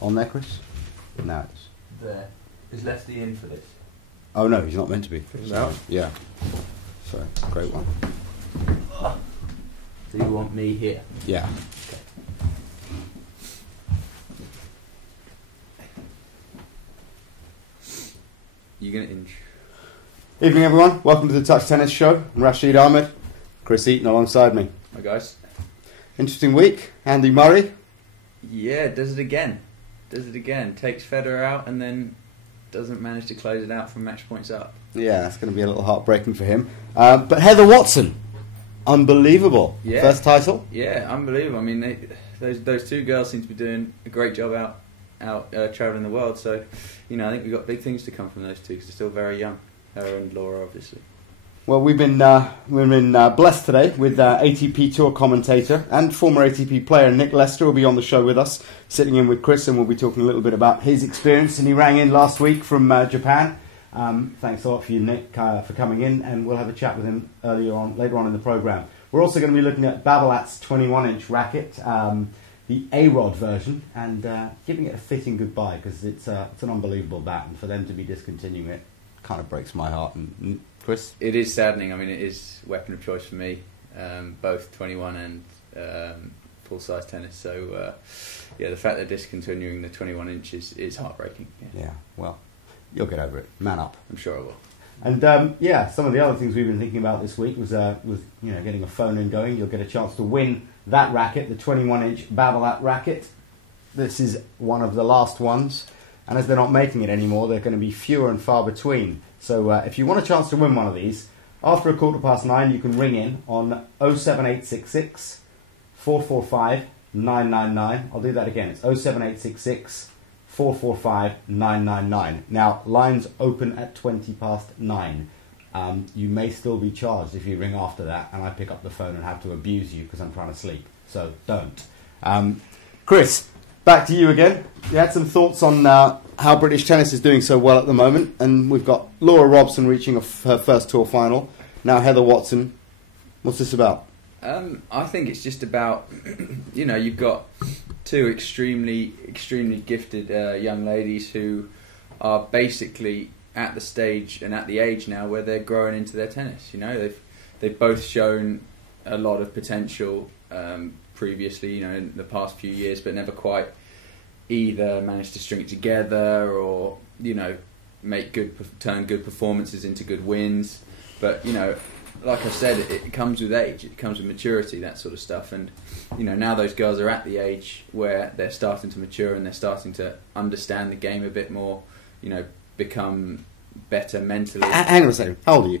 On there, Chris? No, it's... There. Is Lefty in for this? Oh no, he's not meant to be. No? Yeah. So, great one. So you want me here? Yeah. Okay. You gonna inch? Evening everyone, welcome to the Touch Tennis Show. I'm Rashid Ahmed, Chris Eaton alongside me. Hi guys. Interesting week. Andy Murray. Yeah, does it again. Takes Federer out and then doesn't manage to close it out from match points up. Yeah, that's going to be a little heartbreaking for him. But Heather Watson, unbelievable. Yeah. First title. Yeah, unbelievable. I mean, those two girls seem to be doing a great job out travelling the world. So, you know, I think we've got big things to come from those two because they're still very young. Her and Laura, obviously. Well, we've been blessed today with ATP Tour commentator and former ATP player Nick Lester will be on the show with us, sitting in with Chris, and we'll be talking a little bit about his experience. And he rang in last week from Japan. Thanks a lot for you, Nick, for coming in, and we'll have a chat with him later on in the programme. We're also going to be looking at Babolat's 21-inch racket, the A-Rod version, and giving it a fitting goodbye because it's an unbelievable bat, and for them to be discontinuing it kind of breaks my heart. And Chris? It is saddening. I mean, it is weapon of choice for me, both 21 and full-size tennis. So, yeah, the fact they're discontinuing the 21 inches is heartbreaking. Yeah, well, you'll get over it. Man up. I'm sure I will. And, yeah, some of the other things we've been thinking about this week was getting a phone-in going. You'll get a chance to win that racket, the 21-inch Babolat racket. This is one of the last ones. And as they're not making it anymore, they're going to be fewer and far between. So if you want a chance to win one of these, after 9:15, you can ring in on 07866 445 999. I'll do that again. It's 07866 445 999. Now, lines open at 9:20. You may still be charged if you ring after that and I pick up the phone and have to abuse you because I'm trying to sleep. So don't. Chris, back to you again. You had some thoughts on how British tennis is doing so well at the moment, and we've got Laura Robson reaching her first tour final. Now Heather Watson. What's this about? I think it's just about, you know, you've got two extremely gifted young ladies who are basically at the stage and at the age now where they're growing into their tennis. You know, they've both shown a lot of potential previously, you know, in the past few years, but never quite either managed to string it together or, you know, turn good performances into good wins. But, you know, like I said, it comes with age, it comes with maturity, that sort of stuff. And, you know, now those girls are at the age where they're starting to mature and they're starting to understand the game a bit more, you know, become better mentally. Hang on a second. How old are you?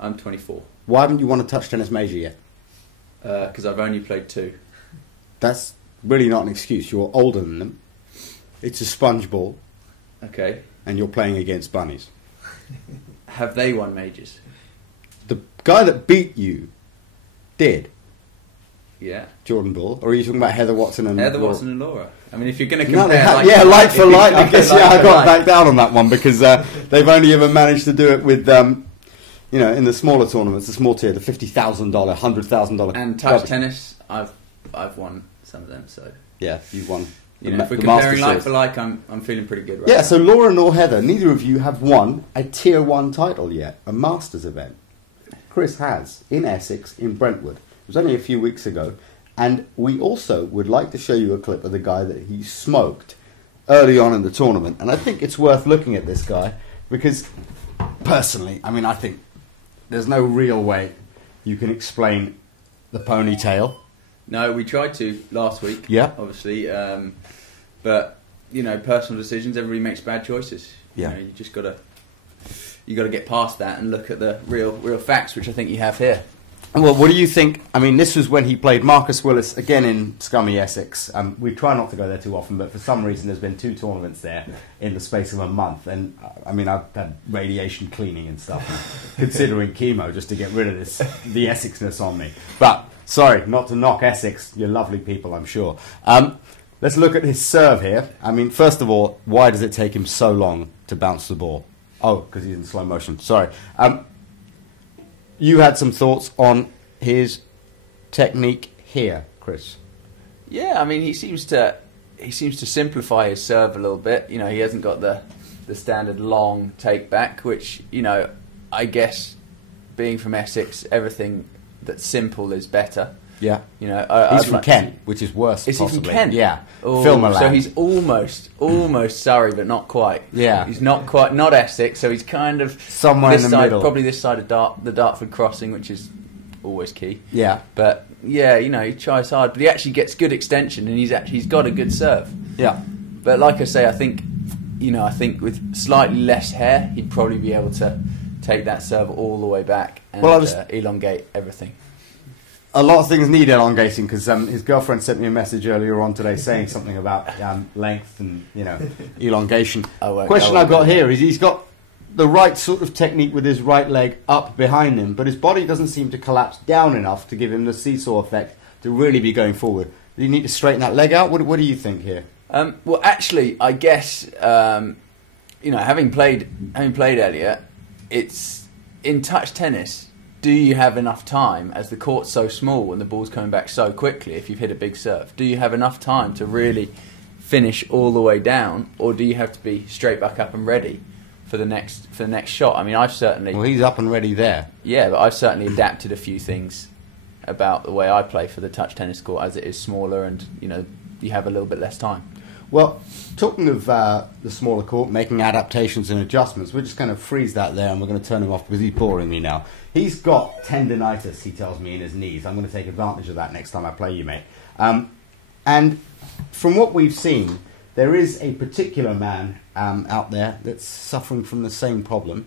I'm 24. Why haven't you won a touch tennis major yet? Because I've only played 2. That's really not an excuse. You're older than them. It's a sponge ball. Okay. And you're playing against bunnies. Have they won majors? The guy that beat you did. Yeah. Jordan Bull. Or are you talking about Heather Watson and Laura? Watson and Laura. I mean, if you're going to compare... like for like. I guess, I got back down on that one because they've only ever managed to do it with... you know, in the smaller tournaments, the small tier, the $50,000, $100,000... And touch tennis, I've won some of them, so... Yeah, you've won. You know, if we're comparing like for like, I'm feeling pretty good right now. Yeah, so Laura nor Heather, neither of you have won a Tier 1 title yet, a Masters event. Chris has, in Essex, in Brentwood. It was only a few weeks ago. And we also would like to show you a clip of the guy that he smoked early on in the tournament. And I think it's worth looking at this guy because, personally, I mean, I think there's no real way you can explain the ponytail. No, we tried to last week, yeah, obviously. But, you know, personal decisions, everybody makes bad choices. Yeah. You know, you just got to get past that and look at the real facts, which I think you have here. Well, what do you think? I mean, this was when he played Marcus Willis again in scummy Essex. We try not to go there too often, but for some reason there's been 2 tournaments there in the space of a month. And, I mean, I've had radiation cleaning and stuff, and considering chemo just to get rid of the Essexness on me. But, sorry, not to knock Essex. You're lovely people, I'm sure. Let's look at his serve here. I mean, first of all, why does it take him so long to bounce the ball? Oh, because he's in slow motion. Sorry. You had some thoughts on his technique here, Chris. Yeah, I mean, he seems to he seems to simplify his serve a little bit. You know, he hasn't got the standard long take back, which, you know, I guess being from Essex, everything that's simple is better. Yeah. You know, he's from Kent, which is worse. Is possibly. he from Kent? Yeah. Oh, Filmerland. so he's almost Surrey, but not quite. Yeah. He's not Essex, so he's kind of somewhere in the side, middle. Probably this side of the Dartford crossing, which is always key. Yeah. But yeah, you know, he tries hard, but he actually gets good extension, and he's got a good serve. Yeah. But like I say, I think with slightly less hair, he'd probably be able to take that serve all the way back and elongate everything. A lot of things need elongating, because his girlfriend sent me a message earlier on today saying something about length and, you know, elongation. Question I've got here is he's got the right sort of technique with his right leg up behind him, but his body doesn't seem to collapse down enough to give him the seesaw effect to really be going forward. Do you need to straighten that leg out? What do you think here? Well, actually, I guess you know, having played Elliot, it's in touch tennis. Do you have enough time, as the court's so small and the ball's coming back so quickly, if you've hit a big serve, do you have enough time to really finish all the way down, or do you have to be straight back up and ready for the next shot? I mean, I've certainly... Well, he's up and ready there. Yeah, but I've certainly adapted a few things about the way I play for the touch tennis court, as it is smaller and, you know, you have a little bit less time. Well, talking of the smaller court, making adaptations and adjustments, we're just going to freeze that there and we're going to turn him off because he's boring me now. He's got tendinitis, he tells me, in his knees. I'm going to take advantage of that next time I play you, mate. And from what we've seen, there is a particular man out there that's suffering from the same problem,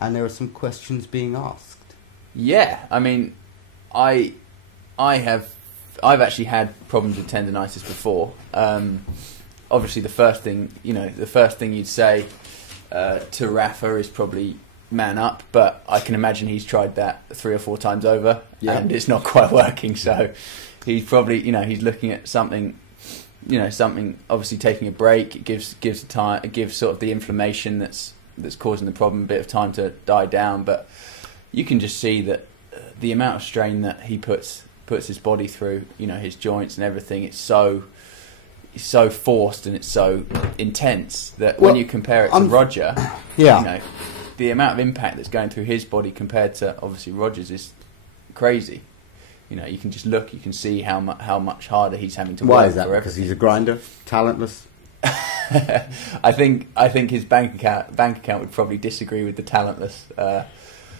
and there are some questions being asked. Yeah, I mean, I've actually had problems with tendinitis before. Obviously, the first thing you'd say to Rafa is probably man up, but I can imagine he's tried that 3 or 4 times over, and it's not quite working. So he's probably, you know, he's looking at something, obviously taking a break. It gives sort of the inflammation that's causing the problem a bit of time to die down. But you can just see that the amount of strain that he puts his body through, you know, his joints and everything, it's so forced and it's so intense that when you compare it to Roger, you know, the amount of impact that's going through his body compared to obviously Roger's is crazy. You know, you can just look, you can see how much harder he's having to work. Why is that? Because he's a grinder, talentless. I think his bank account would probably disagree with the talentless.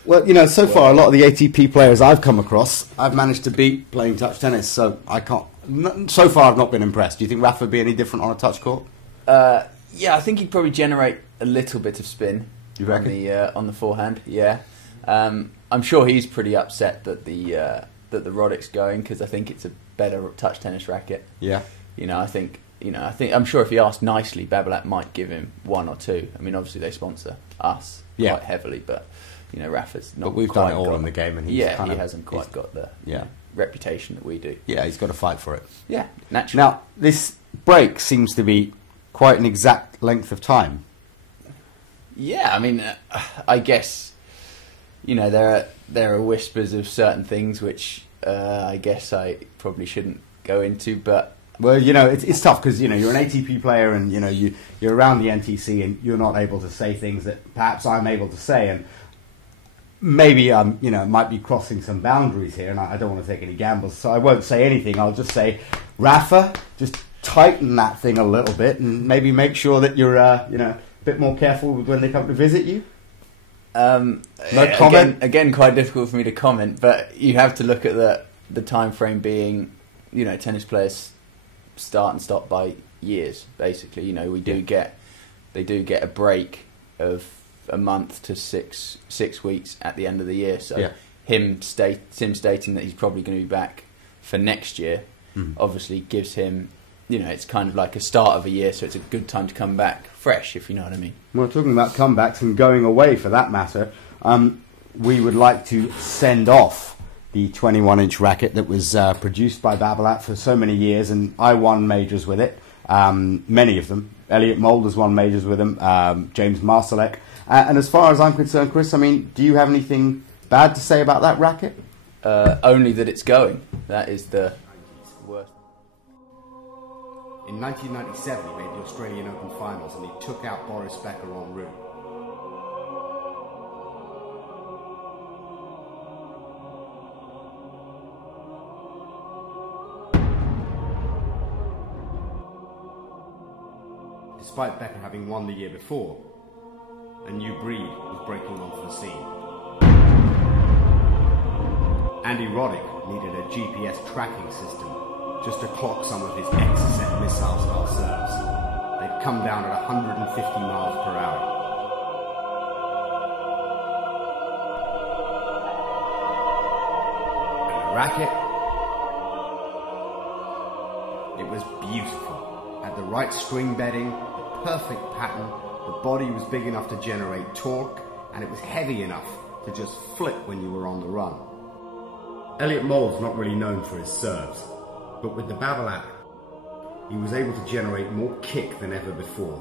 Well, you know, so far a lot of the ATP players I've come across, I've managed to beat playing touch tennis. So I can't. So far, I've not been impressed. Do you think Rafa would be any different on a touch court? Yeah, I think he'd probably generate a little bit of spin. You reckon? On the forehand. Yeah, I'm sure he's pretty upset that the Roddick's going, because I think it's a better touch tennis racket. Yeah. I'm sure if he asked nicely, Babolat might give him 1 or 2. I mean, obviously they sponsor us quite heavily, but you know, Rafa's not. But we've done it all in the game, and he hasn't quite got the reputation that we do. Yeah, he's got to fight for it. Yeah, naturally. Now, this break seems to be quite an exact length of time. Yeah, I mean, I guess, you know, there are whispers of certain things which I guess I probably shouldn't go into, but... Well, you know, it's tough because, you know, you're an ATP player and, you know, you're around the NTC and you're not able to say things that perhaps I'm able to say, and maybe, you know, might be crossing some boundaries here, and I don't want to take any gambles, so I won't say anything. I'll just say, Rafa, just tighten that thing a little bit and maybe make sure that you're, you know, a bit more careful when they come to visit you. No comment? Again, quite difficult for me to comment, but you have to look at the time frame being, you know, tennis players start and stop by years, basically. You know, they do get a break of a month to six weeks at the end of the year. So him stating that he's probably going to be back for next year obviously gives him, you know, it's kind of like a start of a year, so it's a good time to come back fresh, if you know what I mean. Well, talking about comebacks and going away for that matter, we would like to send off the 21-inch racket that was produced by Babolat for so many years, and I won majors with it, many of them. Elliot Moulder's won majors with him, James Marsalek. And as far as I'm concerned, Chris, I mean, do you have anything bad to say about that racket? Only that it's going. That is the worst. In 1997, he made the Australian Open finals and he took out Boris Becker en route. Despite Becker having won the year before, a new breed was breaking onto the scene. Andy Roddick needed a GPS tracking system just to clock some of his Exocet missile-style serves. They'd come down at 150 miles per hour. And the racket, it was beautiful. Had the right string bedding, the perfect pattern, the body was big enough to generate torque, and it was heavy enough to just flip when you were on the run. Elliot Mould's not really known for his serves, but with the Babolat, he was able to generate more kick than ever before.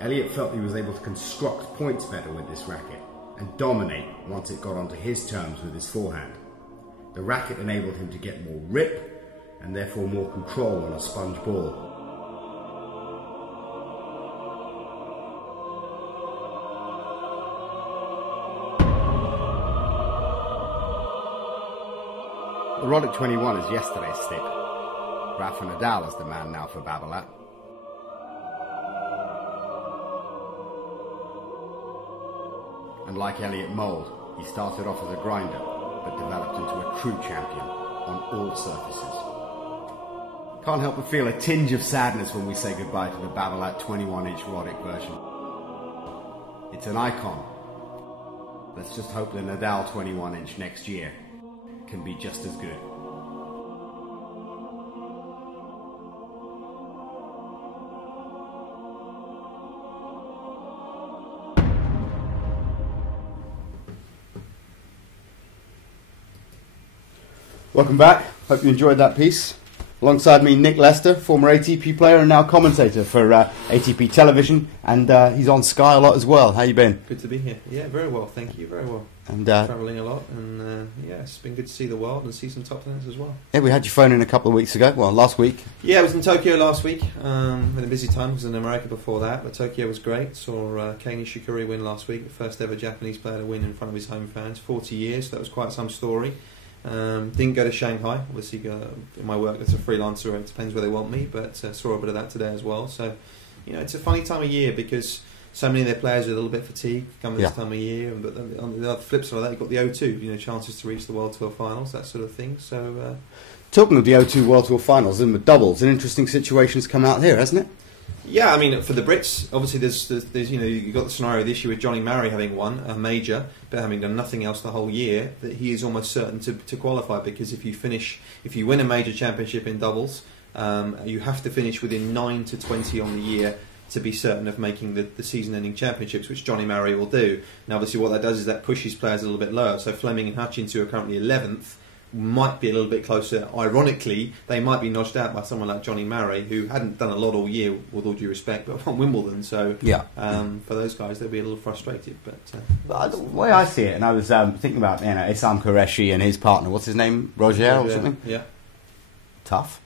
Elliot felt he was able to construct points better with this racket and dominate once it got onto his terms with his forehand. The racket enabled him to get more rip and therefore more control on a sponge ball. The Roddick 21 is yesterday's stick. Rafa Nadal is the man now for Babolat. And like Elliot Mould, he started off as a grinder, but developed into a true champion on all surfaces. Can't help but feel a tinge of sadness when we say goodbye to the Babolat 21-inch Roddick version. It's an icon. Let's just hope the Nadal 21-inch next year can be just as good. Welcome back. Hope you enjoyed that piece. Alongside me, Nick Lester, former ATP player and now commentator for ATP Television, and he's on Sky a lot as well. How you been? Good to be here. Yeah, very well, thank you, very well. And travelling a lot, and yeah, it's been good to see the world and see some top tennis as well. Yeah, we had your phone in a couple of weeks ago. Well, last week. Yeah, I was in Tokyo last week. Had a busy time. I was in America before that, but Tokyo was great. Saw Kei Nishikori win last week, the first ever Japanese player to win in front of his home fans. 40 years, so that was quite some story. Didn't go to Shanghai, obviously in my work as a freelancer, it depends where they want me, but saw a bit of that today as well. So, you know, it's a funny time of year because so many of their players are a little bit fatigued coming this time of year, but on the flip side of that, you've got the O2, you know, chances to reach the World Tour finals, that sort of thing. So, talking of the O2 World Tour finals and the doubles, an interesting situation's come out here, hasn't it? Yeah, I mean, for the Brits, obviously there's you know, you've got the scenario this year with Johnny Murray having won a major, but having done nothing else the whole year, that he is almost certain to qualify, because if you win a major championship in doubles, you have to finish within 9 to 20 on the year to be certain of making the season-ending championships, which Johnny Murray will do. Now, obviously, what that does is that pushes players a little bit lower. So Fleming and Hutchins, who are currently 11th, might be a little bit closer. Ironically, they might be notched out by someone like Johnny Murray, who hadn't done a lot all year, with all due respect, but won Wimbledon. So yeah, for those guys, they'll be a little frustrated. But the way I see it, and I was thinking about, you know, Isam Qureshi and his partner, what's his name, Roger or something? Yeah. Tough.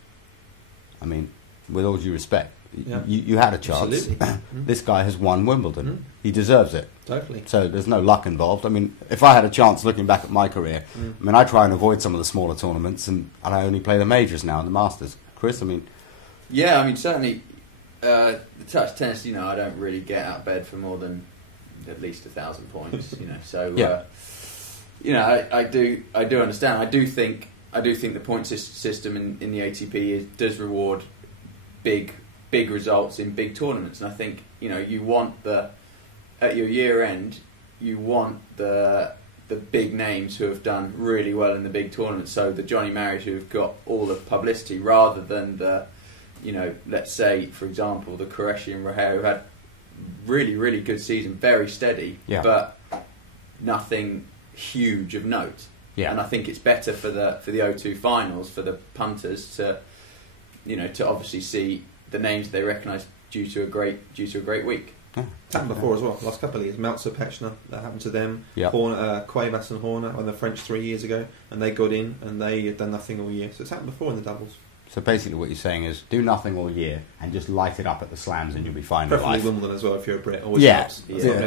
I mean, with all due respect, yeah. you had a chance. Absolutely. This guy has won Wimbledon. He deserves it. Totally. So there's no luck involved. I mean, if I had a chance looking back at my career, I mean, I try and avoid some of the smaller tournaments, and I only play the majors now and the Masters. Chris, I mean... Yeah, I mean, certainly the touch tennis, you know, I don't really get out of bed for more than at least 1,000 points, you know. So, you know, I do understand. I do think the point system in the ATP does reward big results in big tournaments, and I think, you know, you want at your year end, you want the big names who have done really well in the big tournaments. So the Johnny Marys who have got all the publicity, rather than the, you know, let's say for example the Qureshi and Rahea, who had really good season, very steady, but nothing huge of note. Yeah. And I think it's better for the O2 finals, for the punters to, you know, to obviously see the names they recognise due to a great week. It's happened before as well. Last couple of years, Meltzer, Pechner, that happened to them. Horner, Cuevas and Horner on the French 3 years ago, and they got in and they had done nothing all year. So it's happened before in the doubles. So basically what you're saying is do nothing all year and just light it up at the slams and you'll be fine in Preferably life. Wimbledon as well if you're a Brit. Always helps.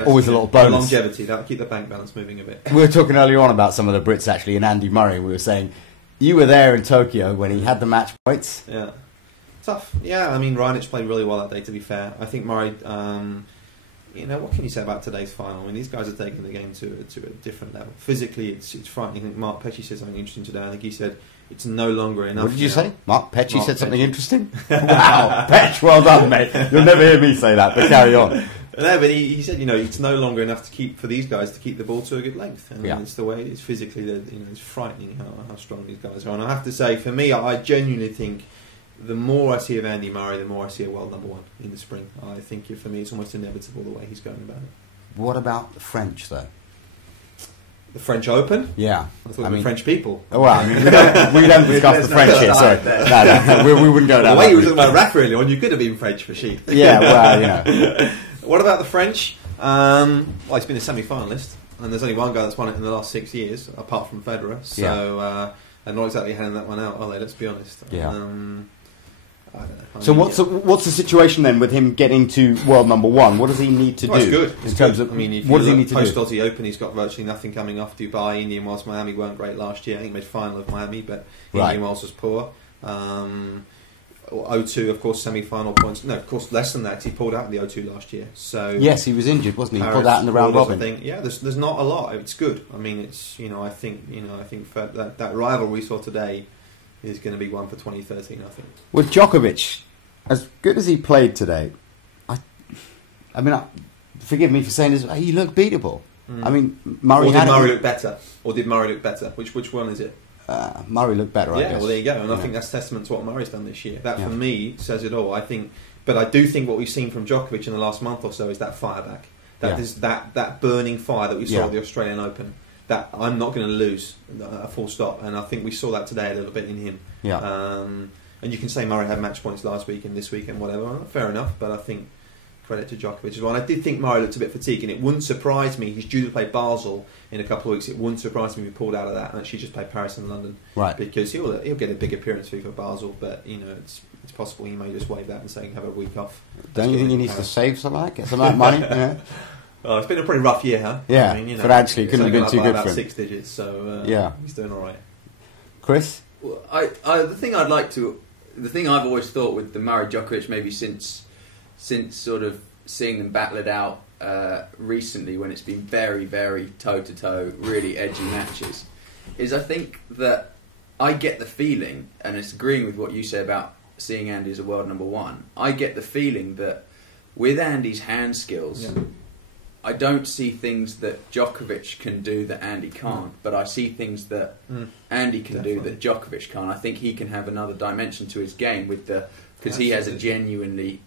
Always a little bonus. Longevity, that'll keep the bank balance moving a bit. We were talking earlier on about some of the Brits actually, and Andy Murray. We were saying you were there in Tokyo when he had the match points. Yeah. Tough. Yeah, I mean, Raonic played really well that day, to be fair. I think Murray, what can you say about today's final? I mean, these guys are taking the game to a different level. Physically, it's frightening. I think Mark Petchey said something interesting today. I think he said it's no longer enough. What did you say? Mark Petchey said something interesting? Wow, Petch, well done, mate. You'll never hear me say that, but carry on. No, but he said, it's no longer enough for these guys to keep the ball to a good length. And it's the way it is physically that, it's frightening how strong these guys are. And I have to say, for me, I genuinely think the more I see of Andy Murray, the more I see a world number one in the spring. I think for me, it's almost inevitable the way he's going about it. What about the French, though? The French Open? Yeah. I thought the French people. Oh, well, we don't discuss the French here, sorry. No, we wouldn't go down the way you were talking about Rafa earlier on, you could have been French for sheep. Yeah, well, What about the French? He's been a semi-finalist, and there's only one guy that's won it in the last 6 years, apart from Federer, so they're not exactly handing that one out, are they? Let's be honest. Yeah. I don't know. So what's the situation then with him getting to world number one? What does he need to do? It's good. In terms of, what does he need to do? Post Aussie Open, he's got virtually nothing coming off. Dubai, Indian Wells, Miami weren't great last year. I think he made final of Miami, but Indian Wells was poor. O2, of course, semi-final points. No, of course, less than that. He pulled out in the O2 last year. So yes, he was injured, wasn't he? He pulled out in the round robin. Yeah, there's not a lot. It's good. I mean, it's I think for that rival we saw today is going to be one for 2013. I think. With Djokovic, as good as he played today, I mean, forgive me for saying this, he looked beatable. I mean, Murray. Or did Murray look better? Or did Murray look better? Which one is it? Murray looked better, I guess. Yeah, well, there you go. And I think that's testament to what Murray's done this year. That, for me, says it all. But I do think what we've seen from Djokovic in the last month or so is that fire back. That burning fire that we saw at the Australian Open. That I'm not going to lose, a full stop. And I think we saw that today a little bit in him. Yeah. And you can say Murray had match points last week and this week and whatever. Fair enough, but I think credit to Djokovic as well. And I did think Murray looked a bit fatigued, and it wouldn't surprise me. He's due to play Basel in a couple of weeks. It wouldn't surprise me if he pulled out of that and actually just played Paris and London. Right. Because he'll get a big appearance fee for Basel, but it's possible he may just waive that and say have a week off. Don't you think he needs to save some of that, get some of that money? Well, it's been a pretty rough year, huh? Yeah, but actually it couldn't have been too good for him. 6 digits, so he's doing all right. Chris? Well, the thing I've always thought with the Murray Djokovic, maybe since sort of seeing them battle it out recently, when it's been very, very toe-to-toe, really edgy matches, is I think that I get the feeling, and it's agreeing with what you say about seeing Andy as a world number one, I get the feeling that with Andy's hand skills, I don't see things that Djokovic can do that Andy can't, but I see things that Andy can do that Djokovic can't. I think he can have another dimension to his game because he has a genuinely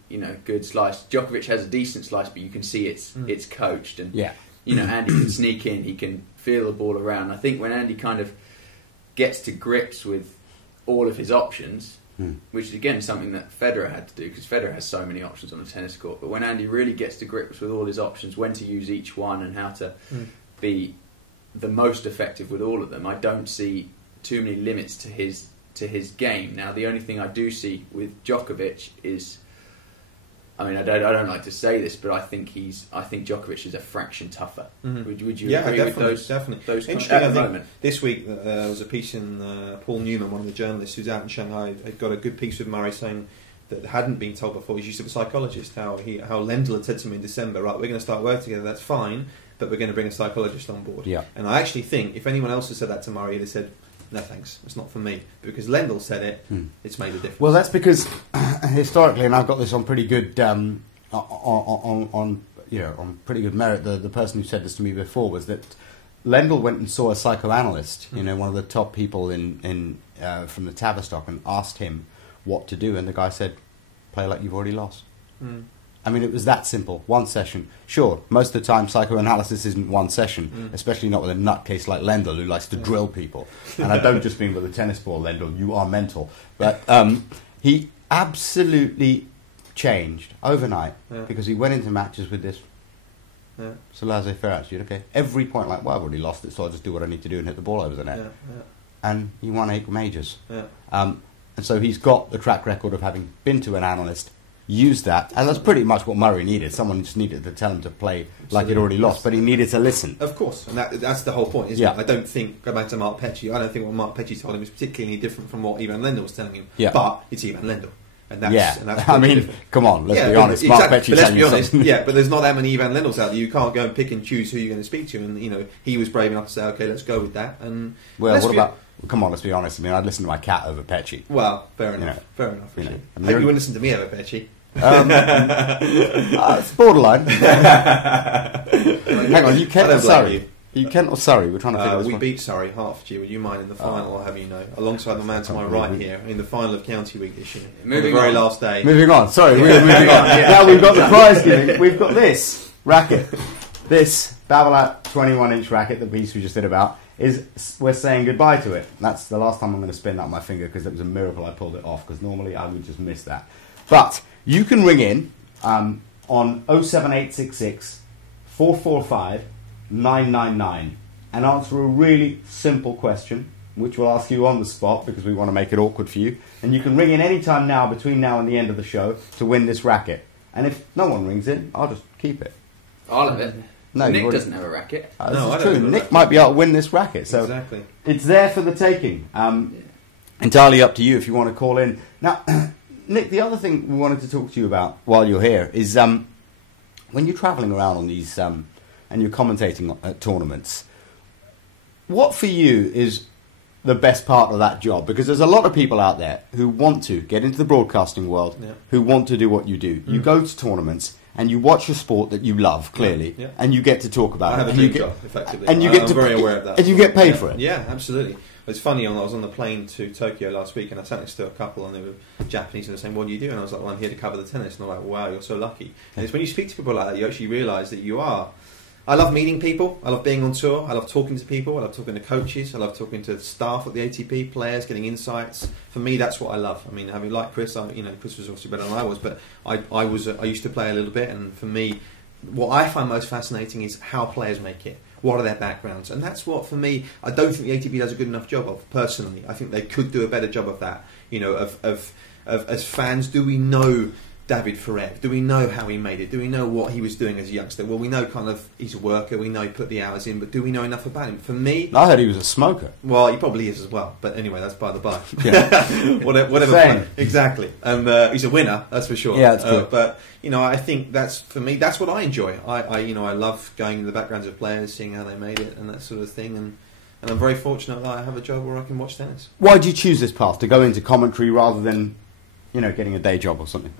good slice. Djokovic has a decent slice, but you can see it's coached, and Andy can sneak in, he can feel the ball around. I think when Andy kind of gets to grips with all of his options, which is again something that Federer had to do, because Federer has so many options on a tennis court, but when Andy really gets to grips with all his options, when to use each one and how to be the most effective with all of them, I don't see too many limits to his game. Now, the only thing I do see with Djokovic is, I don't like to say this, but I think Djokovic is a fraction tougher. Would you agree with those? Definitely. Those Interesting. at I the think moment. this week there was a piece in Paul Newman, one of the journalists who's out in Shanghai, had got a good piece with Murray saying that hadn't been told before. He's used to a psychologist. How Lendl had said to him in December, right, we're going to start working together. That's fine, but we're going to bring a psychologist on board. Yeah. And I actually think if anyone else had said that to Murray, they'd said, no thanks, it's not for me. Because Lendl said it, it's made a difference. Well, that's because historically, and I've got this on pretty good on pretty good merit. The person who said this to me before was that Lendl went and saw a psychoanalyst, one of the top people in from the Tavistock, and asked him what to do, and the guy said, "Play like you've already lost." I mean, it was that simple. One session. Sure, most of the time psychoanalysis isn't one session, especially not with a nutcase like Lendl who likes to drill people. And I don't just mean with a tennis ball, Lendl, you are mental. But he absolutely changed overnight because he went into matches with this so laissez-faire attitude. Okay, every point like, well, I've already lost it, so I'll just do what I need to do and hit the ball over the net. And he won 8 majors. And so he's got the track record of having been to an analyst, used that, and that's pretty much what Murray needed. Someone just needed to tell him to play like he'd already lost, but he needed to listen. Of course, and that's the whole point, isn't it? I don't think, go back to Mark Petchey, I don't think what Mark Petchey told him was particularly different from what Ivan Lendl was telling him. Yeah. But it's Ivan Lendl. And that's I mean, come on, let's be honest. Mark Petchey telling you something. Yeah, but there's not that many Ivan Lendls out there. You can't go and pick and choose who you're going to speak to. And, he was brave enough to say, okay, let's go with that. And come on, let's be honest. I mean, I'd listen to my cat over Petchey. Well, fair enough. Fair enough. I hope you wouldn't listen to me over Petchey. It's borderline. Hang on, you Kent or Surrey? You Kent or Surrey? We're trying to figure this We one. beat Surrey, Hertfordshire. Would you mind in the final? I'll have you know, alongside the man to my right here in the final of County Week this year, Moving the very on. last day. Moving on. Sorry, we're moving on. Now we've got the prize giving. We've got this racket, this Babolat 21-inch racket, the piece we just did about. We're saying goodbye to it. That's the last time I'm going to spin that on my finger because it was a miracle I pulled it off, because normally I would just miss that. But you can ring in on 07866 445 999 and answer a really simple question, which we'll ask you on the spot because we want to make it awkward for you. And you can ring in any time now, between now and the end of the show, to win this racket. And if no one rings in, I'll just keep it. I'll have it. No, Nick doesn't have a racket. This is true. Nick might be able to win this racket. So Exactly. it's there for the taking. Entirely up to you if you want to call in. Now, Nick, the other thing we wanted to talk to you about while you're here is when you're travelling around on these and you're commentating at tournaments, what for you is the best part of that job? Because there's a lot of people out there who want to get into the broadcasting world, who want to do what you do. You go to tournaments and you watch a sport that you love, clearly, and you get to talk about it. I have a dream job, effectively. And I'm very aware of that. And you get paid for it. Yeah, absolutely. It's funny, I was on the plane to Tokyo last week and I sat next to a couple and they were Japanese and they were saying, what do you do? And I was like, well, I'm here to cover the tennis. And they're like, wow, you're so lucky. And it's when you speak to people like that, you actually realise that you are. I love meeting people. I love being on tour. I love talking to people. I love talking to coaches. I love talking to staff at the ATP, players, getting insights. For me, that's what I love. I mean, having like Chris, Chris was obviously better than I was, but I used to play a little bit, and for me, what I find most fascinating is how players make it. What are their backgrounds? And that's what, for me, I don't think the ATP does a good enough job of, personally. I think they could do a better job of that. Of as fans, do we know David Ferrer? Do we know how he made it? Do we know what he was doing as a youngster? Well, we know kind of he's a worker. We know he put the hours in, but do we know enough about him? For me, I heard he was a smoker. Well, he probably is as well. But anyway, that's by the by. Yeah. whatever. Exactly. And he's a winner, that's for sure. Yeah, that's true. But I think that's, for me, that's what I enjoy. I love going into the backgrounds of players, seeing how they made it, and that sort of thing. And I'm very fortunate that I have a job where I can watch tennis. Why did you choose this path, to go into commentary rather than, getting a day job or something?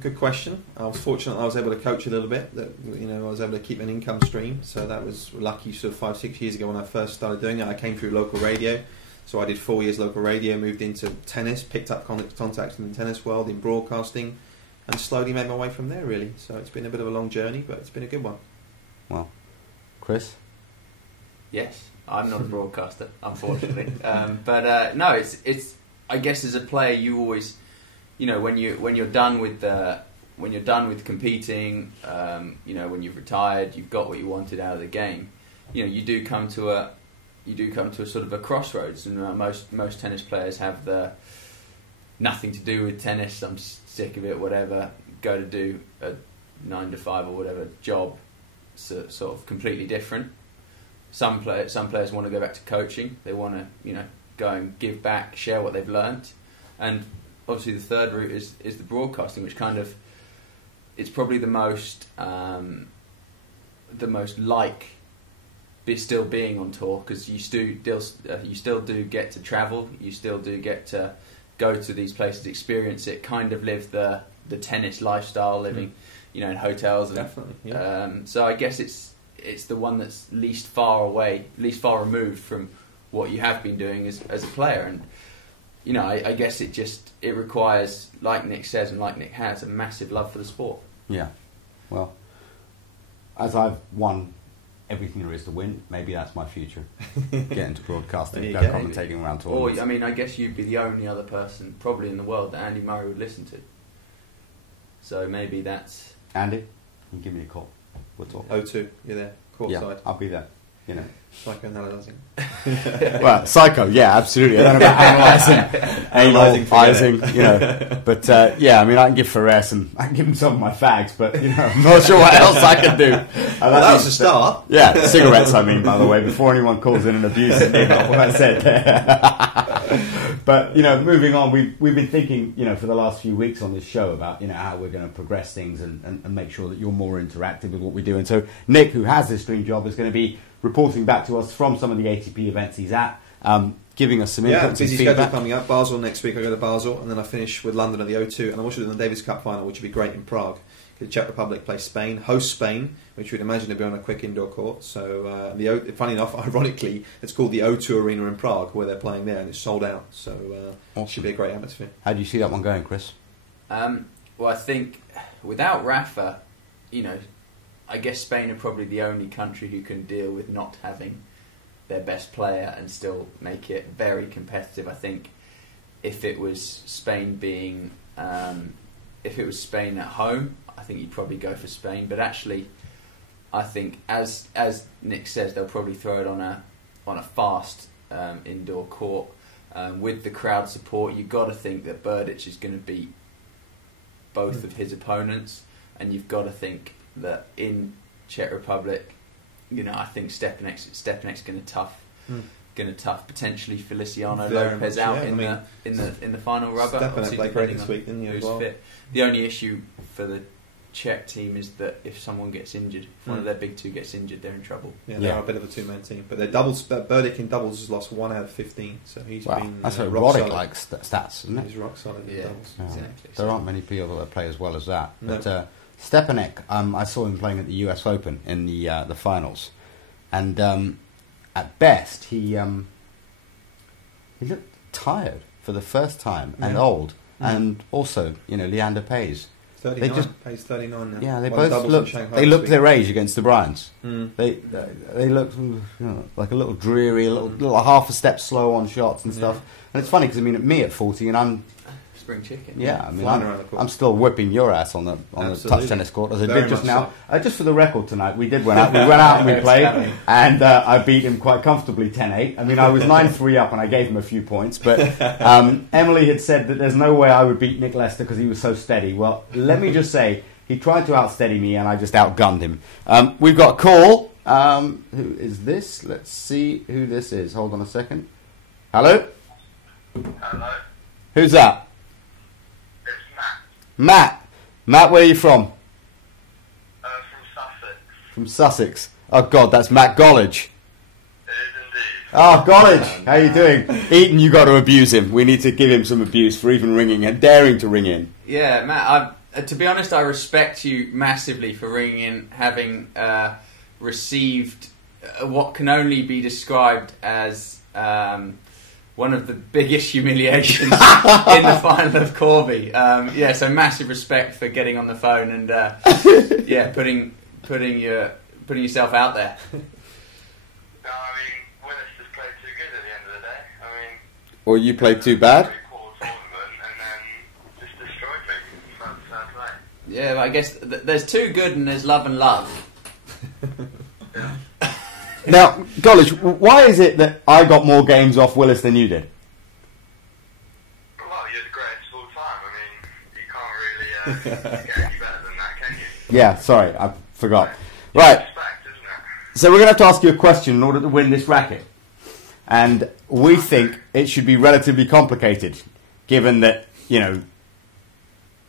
Good question. I was fortunate I was able to coach a little bit. That I was able to keep an income stream. So that was lucky. Sort of 5-6 years ago when I first started doing it, I came through local radio. So I did 4 years local radio, moved into tennis, picked up contacts in the tennis world, in broadcasting, and slowly made my way from there. Really. So it's been a bit of a long journey, but it's been a good one. Well, Chris. Yes, I'm not a broadcaster, unfortunately. But no, it's. I guess as a player, you always, when you're done with competing, when you've retired, you've got what you wanted out of the game. You do come to a sort of a crossroads, and most tennis players have the nothing to do with tennis. I'm sick of it, whatever. Go to do a 9 to 5 or whatever job, sort of completely different. Some players want to go back to coaching. They want to, go and give back, share what they've learnt, and obviously the third route is the broadcasting, which kind of, it's probably the most like still being on tour, because you still do get to travel, you still do get to go to these places, experience it, kind of live the tennis lifestyle, living in hotels. And, definitely. Yeah. So I guess it's the one that's least far removed from what you have been doing as a player. And I guess it requires, like Nick says and like Nick has, a massive love for the sport. Yeah. Well, as I've won everything there is to win, maybe that's my future. Get into broadcasting, go commentating around tournaments. Or I guess you'd be the only other person probably in the world that Andy Murray would listen to. So maybe that's... Andy, you can give me a call. We'll talk. 0-2, you're there, courtside. Yeah, I'll be there. you know. Psychoanalyzing. Well, psycho, yeah, absolutely. I don't know about analysing, you know. But yeah, I mean, I can give Ferrer I can give him some of my fags, but you know, I'm not sure what else I can do. Well, that was a start. Yeah, cigarettes. I mean, by the way, before anyone calls in and abuses me about what I said there. But you know, moving on, we've been thinking, you know, for the last few weeks on this show about, you know, how we're going to progress things and make sure that you're more interactive with what we do. And so Nick, who has this dream job, is going to be reporting back to us from some of the ATP events he's at, giving us some input and busy feedback. schedule coming up. Basel next week, I go to Basel, and then I finish with London at the O2, and I'm also doing the Davis Cup final, which would be great in Prague. The Czech Republic plays Spain, host Spain, which you'd imagine to be on a quick indoor court. So, funny enough, ironically, it's called the O2 Arena in Prague, where they're playing there, and it's sold out. So, awesome. It should be a great atmosphere. How do you see that one going, Chris? Well, I think without Rafa, you know, I guess Spain are probably the only country who can deal with not having their best player and still make it very competitive. I think if it was Spain being, if it was Spain at home, I think you'd probably go for Spain. But actually, I think as Nick says, they'll probably throw it on a fast indoor court with the crowd support. You've got to think that Berdych is going to beat both of his opponents, and you've got to think that in Czech Republic, you know, I think Stepanek's going to tough potentially Feliciano Lopez out in the final rubber. Stepanek played great this week, didn't he? As well. Fit. The only issue for the Czech team is that if someone gets injured, if one of their big two gets injured, they're in trouble. Yeah, they're a bit of a two-man team, but their doubles. Berdych in doubles has lost 1 out of 15, so he's been. That's erotic-like stats, isn't it? He's rock solid in doubles. Yeah. Exactly. There aren't many people that play as well as that. No. But Stepanek, I saw him playing at the US Open in the finals, and at best he looked tired for the first time and old, and also, you know, Leander Paes. 39. Pays 39 now. Yeah, they both look. They look their age against the Bryans. They look, you know, like a little dreary, a little half a step slow on shots and stuff. And it's funny because I mean, me at 40, and I'm spring chicken. Yeah, I mean, I'm still whipping your ass on the touch tennis court as I did just now. So. Just for the record tonight, we went out and we played, and I beat him quite comfortably 10-8. I mean, I was 9-3 up and I gave him a few points, but Emily had said that there's no way I would beat Nick Lester because he was so steady. Well, let me just say, he tried to outsteady me and I just outgunned him. We've got a call. Who is this? Let's see who this is. Hold on a second. Hello? Hello. Who's that? It's Matt, where are you from? from Sussex. From Sussex. Oh God, that's Matt Gollage. It is indeed. Oh, Gollage, how you doing? Eaton, you got to abuse him. We need to give him some abuse for even ringing and daring to ring in. Yeah, Matt, to be honest, I respect you massively for ringing in, having received what can only be described as one of the biggest humiliations in the final of Corby. So massive respect for getting on the phone and putting yourself out there. No, I mean, Willis just played too good at the end of the day. I mean, Or you played too bad? tournament and then just destroyed me. Fair play. Yeah, but I guess there's too good and there's love and love. Now, Gollage, why is it that I got more games off Willis than you did? Well, you're the greatest of all time. I mean, you can't really get any better than that, can you? Yeah, sorry, I forgot. Right, Respect, isn't it? so we're going to have to ask you a question in order to win this racket. And we think it should be relatively complicated, given that, you know,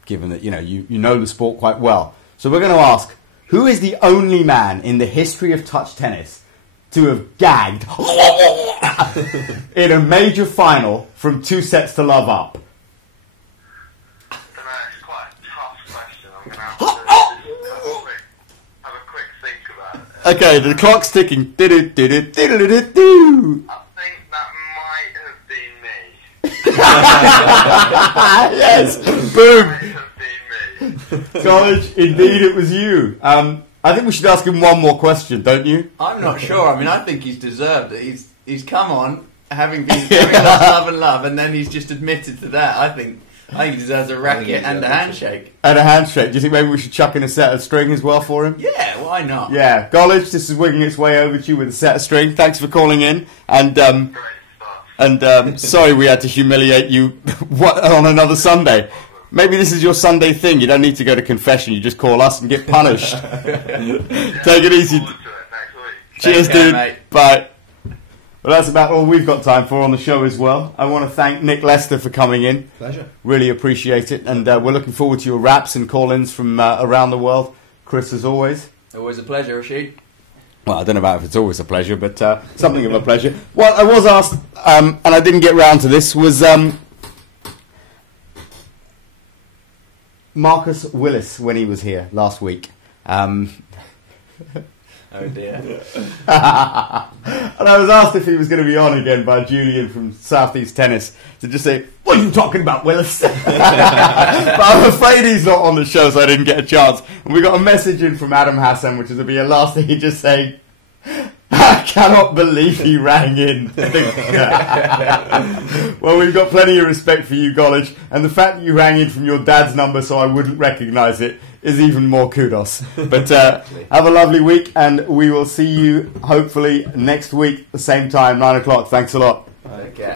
you know the sport quite well. So we're going to ask, who is the only man in the history of touch tennis to have gagged in a major final from 2 sets to love up? I don't know, it's quite a tough question. I'm going to have a quick think about it. Okay, the clock's ticking. Do. I think that might have been me. Yes, boom. Might have been me. College, indeed it was you. I think we should ask him one more question, don't you? I'm not sure. I mean, I think he's deserved it. He's come on having lost love and love, and then he's just admitted to that. I think I think he deserves a racket and a handshake. And a handshake. Do you think maybe we should chuck in a set of string as well for him? Yeah, why not? Yeah. Golich, this is winging its way over to you with a set of string. Thanks for calling in. And Great stuff. sorry we had to humiliate you on another Sunday. Maybe this is your Sunday thing. You don't need to go to confession. You just call us and get punished. Take it easy. Forward to it next week. Cheers, Take care, dude. mate. Bye. Well, that's about all we've got time for on the show as well. I want to thank Nick Lester for coming in. Pleasure. Really appreciate it. And we're looking forward to your raps and call-ins from around the world. Chris, as always. Always a pleasure, Rashid. Well, I don't know about if it's always a pleasure, but something of a pleasure. What I was asked, and I didn't get round to this, was Marcus Willis when he was here last week. Oh dear. And I was asked if he was going to be on again by Julian from Southeast Tennis to just say, "What are you talking about, Willis?" But I'm afraid he's not on the show, so I didn't get a chance. And we got a message in from Adam Hassan, which is to be a last thing he just saying, "I cannot believe he rang in." Well, we've got plenty of respect for you, Golich, and the fact that you rang in from your dad's number so I wouldn't recognise it is even more kudos. But have a lovely week, and we will see you hopefully next week, the same time, 9 o'clock. Thanks a lot. Okay.